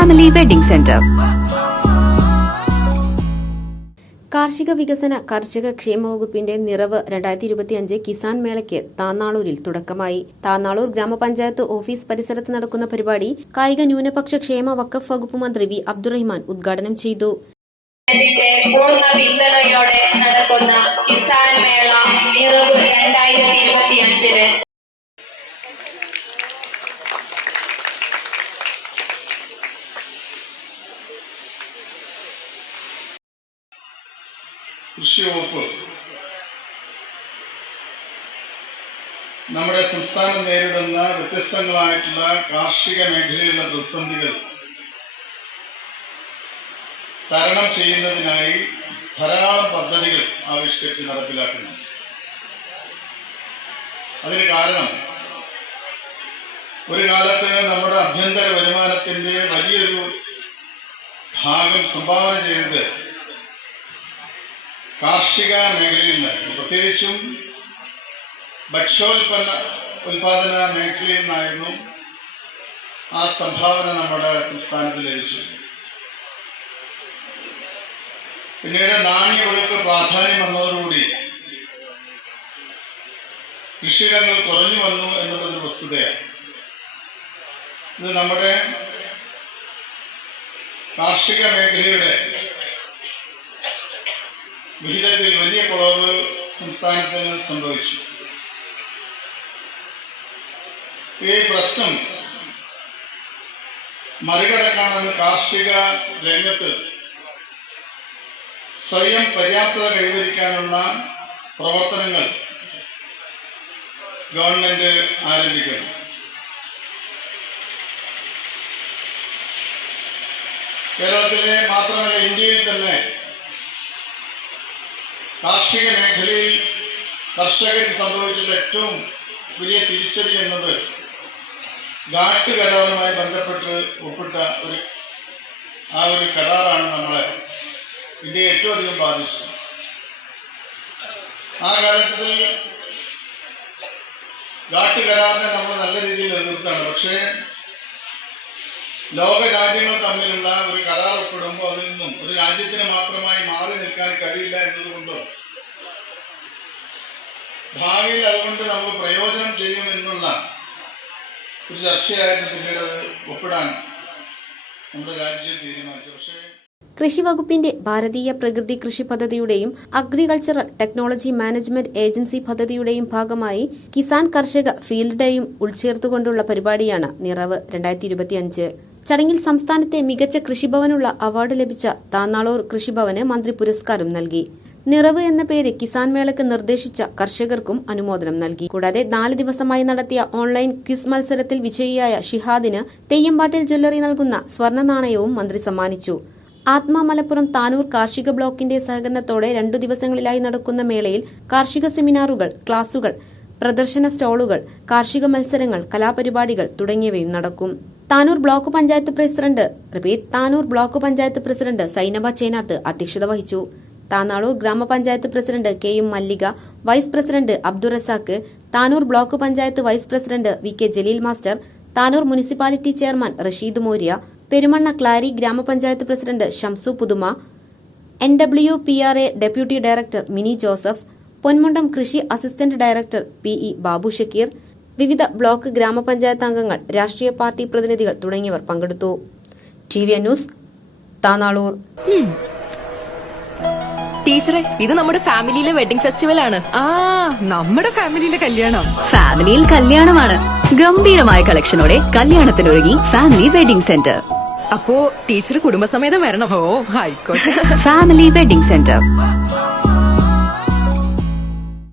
Family wedding centre കാർഷിക വികസന കർഷക ക്ഷേമ വകുപ്പിന്റെ നിറവ് രണ്ടായിരത്തി ഇരുപത്തിയഞ്ച് കിസാൻ മേളയ്ക്ക് താന്നാളൂരിൽ തുടക്കമായി. താന്നാളൂർ ഗ്രാമപഞ്ചായത്ത് ഓഫീസ് പരിസരത്ത് നടക്കുന്ന പരിപാടി കായിക ന്യൂനപക്ഷ ക്ഷേമ വക്കഫ് വകുപ്പ് മന്ത്രി വി അബ്ദുറഹിമാൻ ഉദ്ഘാടനം ചെയ്തു. ഇതിന്റെ പൂർണ പിന്തുണയോടെ നടക്കുന്ന കിസാൻ കൃഷി വകുപ്പ്. നമ്മുടെ സംസ്ഥാനം നേരിടുന്ന വ്യത്യസ്തങ്ങളായിട്ടുള്ള കാർഷിക മേഖലയിലുള്ള പ്രതിസന്ധികൾ തരണം ചെയ്യുന്നതിനായി ധാരാളം പദ്ധതികൾ ആവിഷ്കരിച്ച് നടപ്പിലാക്കുന്നു. അതിന് കാരണം ഒരു കാലത്ത് നമ്മുടെ ആഭ്യന്തര വരുമാനത്തിന്റെ വലിയൊരു ഭാഗം സംഭാവന ചെയ്തത് കാർഷിക മേഖലയിൽ നിന്ന് പ്രത്യേകിച്ചും ഭക്ഷ്യോൽപ്പന്ന ഉൽപാദന മേഖലയിൽ നിന്നായിരുന്നു ആ സംഭാവന നമ്മുടെ സംസ്ഥാനത്ത് ലഭിച്ചു പിന്നീട് നാണ്യവിളക്ക് പ്രാധാന്യം വന്നതോടുകൂടി കൃഷിയിടങ്ങൾ കുറഞ്ഞു വന്നു എന്നുള്ളൊരു വസ്തുതയാണ്. ഇത് നമ്മുടെ കാർഷിക മേഖലയുടെ വിഹിതത്തിൽ വലിയ കുറവ് സംസ്ഥാനത്തിന് സംഭവിച്ചു. ഈ പ്രശ്നം മറികടക്കാണെന്ന് കാർഷിക രംഗത്ത് സ്വയം പര്യാപ്തത കൈവരിക്കാനുള്ള പ്രവർത്തനങ്ങൾ ഗവൺമെന്റ് ആരംഭിക്കുന്നു. കേരളത്തിലെ മാത്രമല്ല ഇന്ത്യയിൽ തന്നെ കാർഷിക മേഖലയിൽ കർഷകർക്ക് സംഭവിച്ചിട്ടുള്ള ഏറ്റവും വലിയ തിരിച്ചടി എന്നത് ഘാട്ട് കരാറുമായി ബന്ധപ്പെട്ട് ഒപ്പിട്ട ഒരു ആ ഒരു കരാറാണ് നമ്മളെ ഇന്ത്യയെ ഏറ്റവും അധികം ബാധിച്ചത്. ആ കാലഘട്ടത്തിൽ ഗാട്ട് കരാറിനെ നമ്മൾ നല്ല രീതിയിൽ എതിർത്താണ്. പക്ഷേ ലോക രാജ്യങ്ങൾ തമ്മിലുള്ള ഒരു കരാർ ഒപ്പിടുമ്പോൾ അതിൽ നിന്നും ഒരു രാജ്യത്തിന് മാത്രമായി മാറി നിൽക്കാൻ കഴിയില്ല എന്നതുകൊണ്ട്? ഭാവിയിൽ അതുകൊണ്ട് നമുക്ക് പ്രയോജനം ചെയ്യുമെന്നുള്ള ഒരു ചർച്ചയായിരുന്നു പിന്നീട് അത് ഒപ്പിടാൻ നമ്മുടെ രാജ്യം തീരുമാനിച്ചു പക്ഷേ കൃഷി വകുപ്പിന്റെ ഭാരതീയ പ്രകൃതി കൃഷി പദ്ധതിയുടെയും അഗ്രികൾച്ചറൽ ടെക്നോളജി മാനേജ്മെന്റ് ഏജൻസി പദ്ധതിയുടെയും ഭാഗമായി കിസാൻ കർഷക ഫീൽഡ് ഡേയും ഉൾച്ചേർത്തുകൊണ്ടുള്ള പരിപാടിയാണ് നിറവ് രണ്ടായിരത്തി ചടങ്ങിൽ സംസ്ഥാനത്തെ മികച്ച കൃഷിഭവനുള്ള അവാർഡ് ലഭിച്ച താന്നാളൂർ കൃഷിഭവന് മന്ത്രി പുരസ്കാരം നൽകി. നിറവ് എന്ന പേര് കിസാൻ മേളയ്ക്ക് നിർദ്ദേശിച്ച കർഷകർക്കും അനുമോദനം നൽകി. കൂടാതെ നാല് ദിവസമായി നടത്തിയ ഓൺലൈൻ ക്വിസ് മത്സരത്തിൽ വിജയിയായ ഷിഹാദിന് തെയ്യമ്പാട്ടിൽ ജ്വല്ലറി നൽകുന്ന സ്വർണ നാണയവും മന്ത്രി സമ്മാനിച്ചു. ആത്മ മലപ്പുറം താനൂർ കാർഷിക ബ്ലോക്കിന്റെ സഹകരണത്തോടെ രണ്ടു ദിവസങ്ങളിലായി നടക്കുന്ന മേളയിൽ കാർഷിക സെമിനാറുകൾ ക്ലാസുകൾ പ്രദർശന സ്റ്റോളുകൾ കാർഷിക മത്സരങ്ങൾ കലാപരിപാടികൾ തുടങ്ങിയവയും നടക്കും. Tanur block panchayat president repeat Tanur block panchayat president Zainaba Chenath അധ്യക്ഷത വഹിച്ചു. Tanalur grama panchayat president K M Mallika vice president Abdul Tanur block panchayat vice president V K Jaleel master Tanur municipality chairman Rasheed Morya Perumanna Klari grama panchayat president Shamsu Puthuma N W P R A deputy director Mini Joseph Ponmundam കൃഷി assistant director P E Babu Shakir വിവിധ block grama panchayat അംഗങ്ങൾ രാഷ്ട്രീയ party പ്രതിനിധികൾ തുടങ്ങിയവർ പങ്കെടുത്തു. T V news Tanalur. ടീച്ചറെ ഇത് നമ്മുടെ ഫാമിലിയിലെ വെഡിംഗ് ഫെസ്റ്റിവൽ ആണ് ആ നമ്മുടെ ഫാമിലിയിലെ കല്യാണം. ഫാമിലിയിൽ കല്യാണമാണ്. ഗംഭീരമായ കളക്ഷനോടെ കല്യാണത്തിനൊരുങ്ങി ഫാമിലി വെഡിംഗ് സെന്റർ. അപ്പോ ടീച്ചർ കുടുംബസമേതം വരണം. ഓ ആയിക്കോട്ടെ ഫാമിലി വെഡിംഗ് സെന്റർ.